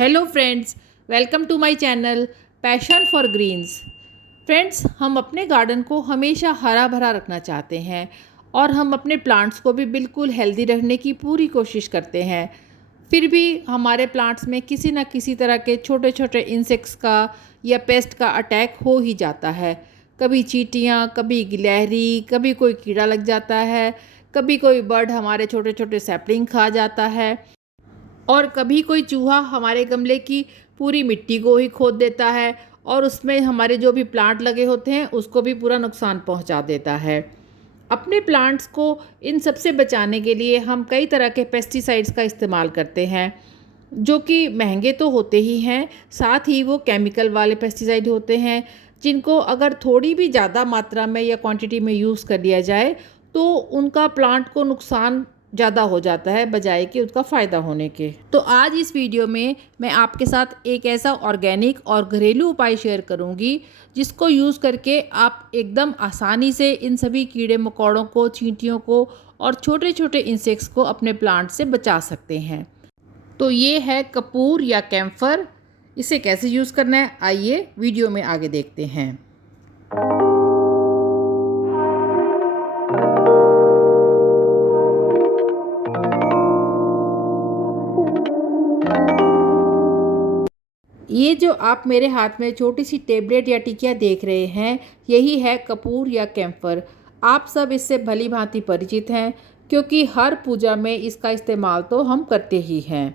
Hello friends, welcome to my channel passion for greens. Friends, हम अपने garden को हमेशा हरा भरा रखना चाहते हैं और हम अपने प्लांट्स को भी बिल्कुल हेल्दी रखने की पूरी कोशिश करते हैं। फिर भी हमारे प्लांट्स में किसी न किसी तरह के छोटे छोटे इंसेक्ट्स का या पेस्ट का अटैक हो ही जाता है। कभी चींटियाँ, कभी गिलहरी, कभी कोई कीड़ा लग जाता है, कभी कोई बर्ड हमारे छोटे छोटे सैपलिंग खा जाता है और कभी कोई चूहा हमारे गमले की पूरी मिट्टी को ही खोद देता है और उसमें हमारे जो भी प्लांट लगे होते हैं उसको भी पूरा नुकसान पहुंचा देता है। अपने प्लांट्स को इन सब से बचाने के लिए हम कई तरह के पेस्टिसाइड्स का इस्तेमाल करते हैं, जो कि महंगे तो होते ही हैं, साथ ही वो केमिकल वाले पेस्टिसाइड होते हैं जिनको अगर थोड़ी भी ज़्यादा मात्रा में या क्वांटिटी में यूज़ कर लिया जाए तो उनका प्लांट को नुकसान ज़्यादा हो जाता है बजाय कि उसका फ़ायदा होने के। तो आज इस वीडियो में मैं आपके साथ एक ऐसा ऑर्गेनिक और घरेलू उपाय शेयर करूंगी जिसको यूज़ करके आप एकदम आसानी से इन सभी कीड़े मकोड़ों को, चींटियों को और छोटे छोटे इंसेक्ट्स को अपने प्लांट से बचा सकते हैं। तो ये है कपूर या कैम्फर। इसे कैसे यूज़ करना है आइए वीडियो में आगे देखते हैं। ये जो आप मेरे हाथ में छोटी सी टेबलेट या टिकिया देख रहे हैं, यही है कपूर या कैम्फर। आप सब इससे भली भांति परिचित हैं क्योंकि हर पूजा में इसका इस्तेमाल तो हम करते ही हैं।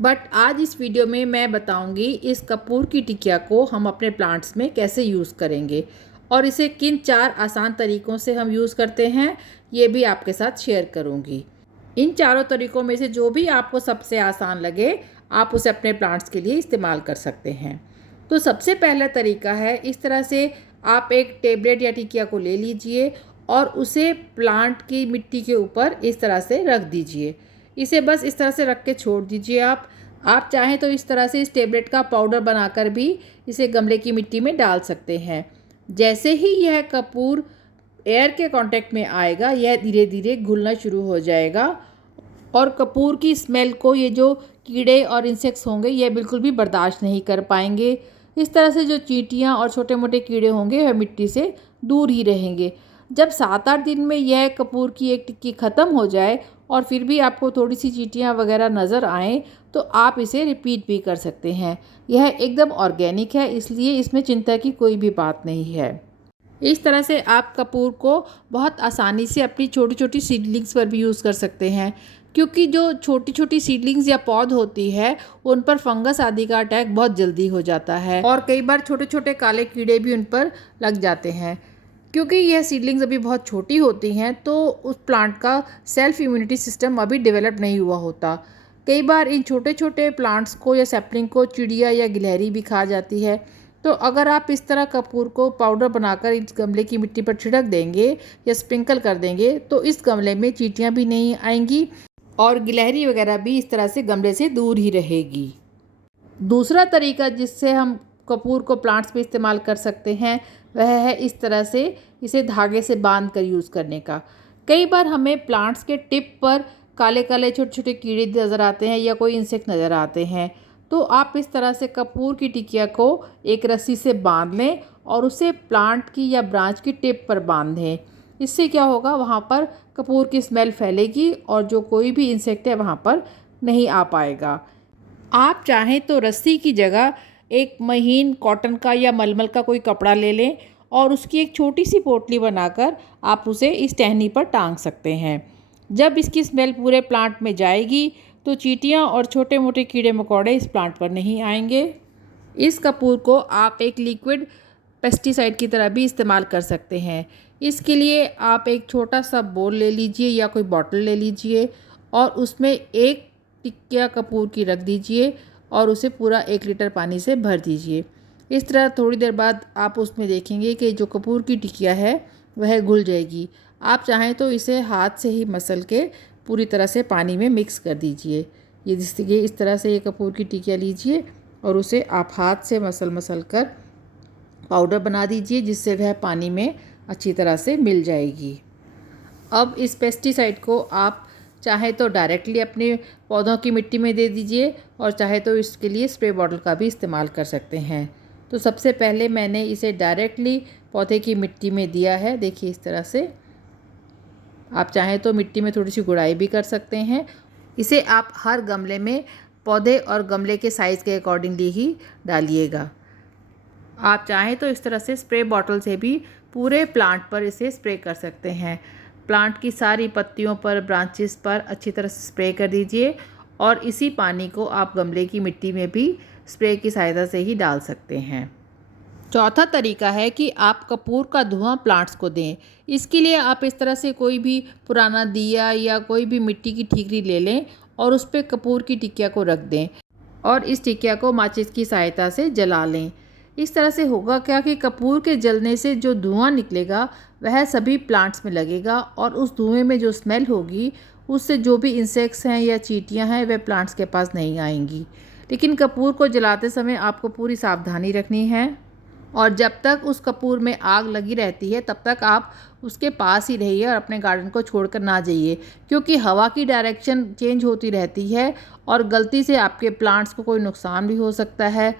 बट आज इस वीडियो में मैं बताऊंगी इस कपूर की टिकिया को हम अपने प्लांट्स में कैसे यूज़ करेंगे और इसे किन 4 आसान तरीक़ों से हम यूज़ करते हैं, ये भी आपके साथ शेयर करूंगी। इन चारों तरीक़ों में से जो भी आपको सबसे आसान लगे आप उसे अपने प्लांट्स के लिए इस्तेमाल कर सकते हैं। तो सबसे पहला तरीका है, इस तरह से आप एक टेबलेट या टिकिया को ले लीजिए और उसे प्लांट की मिट्टी के ऊपर इस तरह से रख दीजिए। इसे बस इस तरह से रख के छोड़ दीजिए। आप चाहें तो इस तरह से इस टेबलेट का पाउडर बनाकर भी इसे गमले की मिट्टी में डाल सकते हैं। जैसे ही यह कपूर एयर के कांटेक्ट में आएगा यह धीरे धीरे घुलना शुरू हो जाएगा और कपूर की स्मेल को ये जो कीड़े और इंसेक्ट्स होंगे यह बिल्कुल भी बर्दाश्त नहीं कर पाएंगे। इस तरह से जो चींटियाँ और छोटे मोटे कीड़े होंगे वह मिट्टी से दूर ही रहेंगे। जब 7-8 दिन में यह कपूर की एक टिक्की ख़त्म हो जाए और फिर भी आपको थोड़ी सी चींटियाँ वगैरह नज़र आएँ तो आप इसे रिपीट भी कर सकते हैं। यह एकदम ऑर्गेनिक है, इसलिए इसमें चिंता की कोई भी बात नहीं है। इस तरह से आप कपूर को बहुत आसानी से अपनी छोटी छोटी सीडलिंग्स पर भी यूज़ कर सकते हैं, क्योंकि जो छोटी छोटी सीडलिंग्स या पौध होती है उन पर फंगस आदि का अटैक बहुत जल्दी हो जाता है और कई बार छोटे छोटे काले कीड़े भी उन पर लग जाते हैं। क्योंकि यह सीडलिंग्स अभी बहुत छोटी होती हैं तो उस प्लांट का सेल्फ इम्यूनिटी सिस्टम अभी डेवलप नहीं हुआ होता। कई बार इन छोटे छोटे प्लांट्स को या सैपलिंग को चिड़िया या गिलहरी भी खा जाती है। तो अगर आप इस तरह कपूर को पाउडर बनाकर इस गमले की मिट्टी पर छिड़क देंगे या स्प्रिंकल कर देंगे तो इस गमले में चींटियाँ भी नहीं आएंगी और गिलहरी वगैरह भी इस तरह से गमले से दूर ही रहेगी। दूसरा तरीका जिससे हम कपूर को प्लांट्स में इस्तेमाल कर सकते हैं वह है इस तरह से इसे धागे से बांध कर यूज़ करने का। कई बार हमें प्लांट्स के टिप पर काले काले छोटे छोटे कीड़े नज़र आते हैं या कोई इंसेक्ट नज़र आते हैं, तो आप इस तरह से कपूर की टिकिया को एक रस्सी से बांध लें और उसे प्लांट की या ब्रांच की टिप पर बांध दें। इससे क्या होगा, वहाँ पर कपूर की स्मेल फैलेगी और जो कोई भी इंसेक्ट है वहाँ पर नहीं आ पाएगा। आप चाहें तो रस्सी की जगह एक महीन कॉटन का या मलमल का कोई कपड़ा ले लें और उसकी एक छोटी सी पोटली बनाकर आप उसे इस टहनी पर टांग सकते हैं। जब इसकी स्मेल पूरे प्लांट में जाएगी तो चींटियाँ और छोटे मोटे कीड़े मकोड़े इस प्लांट पर नहीं आएंगे। इस कपूर को आप एक लिक्विड पेस्टिसाइड की तरह भी इस्तेमाल कर सकते हैं। इसके लिए आप एक छोटा सा बोल ले लीजिए या कोई बॉटल ले लीजिए और उसमें एक टिकिया कपूर की रख दीजिए और उसे पूरा 1 लीटर पानी से भर दीजिए। इस तरह थोड़ी देर बाद आप उसमें देखेंगे कि जो कपूर की टिकिया है वह घुल जाएगी। आप चाहें तो इसे हाथ से ही मसल के पूरी तरह से पानी में मिक्स कर दीजिए। ये जिससे कि इस तरह से ये कपूर की टिकिया लीजिए और उसे आप हाथ से मसल कर पाउडर बना दीजिए, जिससे वह पानी में अच्छी तरह से मिल जाएगी। अब इस पेस्टिसाइड को आप चाहे तो डायरेक्टली अपने पौधों की मिट्टी में दे दीजिए और चाहे तो इसके लिए स्प्रे बॉटल का भी इस्तेमाल कर सकते हैं। तो सबसे पहले मैंने इसे डायरेक्टली पौधे की मिट्टी में दिया है। देखिए इस तरह से। आप चाहें तो मिट्टी में थोड़ी सी गुड़ाई भी कर सकते हैं। इसे आप हर गमले में पौधे और गमले के साइज़ के अकॉर्डिंगली ही डालिएगा। आप चाहें तो इस तरह से स्प्रे बॉटल से भी पूरे प्लांट पर इसे स्प्रे कर सकते हैं। प्लांट की सारी पत्तियों पर, ब्रांचेस पर अच्छी तरह से स्प्रे कर दीजिए और इसी पानी को आप गमले की मिट्टी में भी स्प्रे की सहायता से ही डाल सकते हैं। चौथा तरीका है कि आप कपूर का धुआं प्लांट्स को दें। इसके लिए आप इस तरह से कोई भी पुराना दिया या कोई भी मिट्टी की ठीकरी ले लें और उस पर कपूर की टिकिया को रख दें और इस टिकिया को माचिस की सहायता से जला लें। इस तरह से होगा क्या कि कपूर के जलने से जो धुआं निकलेगा वह सभी प्लांट्स में लगेगा और उस धुएं में जो स्मेल होगी उससे जो भी इंसेक्ट्स हैं या चींटियां हैं वह प्लांट्स के पास नहीं आएंगी। लेकिन कपूर को जलाते समय आपको पूरी सावधानी रखनी है और जब तक उस कपूर में आग लगी रहती है तब तक आप उसके पास ही रहिए और अपने गार्डन को छोड़कर ना जाइए, क्योंकि हवा की डायरेक्शन चेंज होती रहती है और गलती से आपके प्लांट्स को कोई नुकसान भी हो सकता है।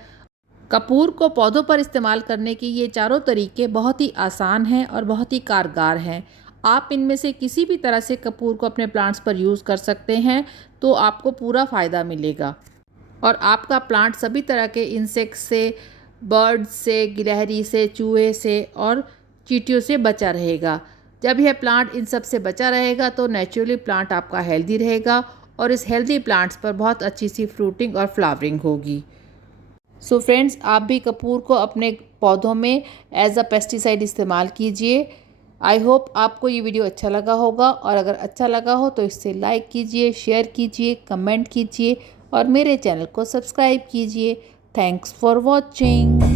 कपूर को पौधों पर इस्तेमाल करने के ये चारों तरीके बहुत ही आसान हैं और बहुत ही कारगर हैं। आप इनमें से किसी भी तरह से कपूर को अपने प्लांट्स पर यूज़ कर सकते हैं तो आपको पूरा फ़ायदा मिलेगा और आपका प्लांट सभी तरह के इंसेक्ट्स से, बर्ड्स से, गिलहरी से, चूहे से और चींटियों से बचा रहेगा। जब यह प्लांट इन सब से बचा रहेगा तो नेचुरली प्लांट आपका हेल्दी रहेगा और इस हेल्दी प्लांट्स पर बहुत अच्छी सी फ्रूटिंग और फ्लावरिंग होगी। सो फ्रेंड्स, आप भी कपूर को अपने पौधों में एज अ पेस्टिसाइड इस्तेमाल कीजिए। आई होप आपको ये वीडियो अच्छा लगा होगा और अगर अच्छा लगा हो तो इसे लाइक कीजिए, शेयर कीजिए, कमेंट कीजिए और मेरे चैनल को सब्सक्राइब कीजिए। Thanks for watching.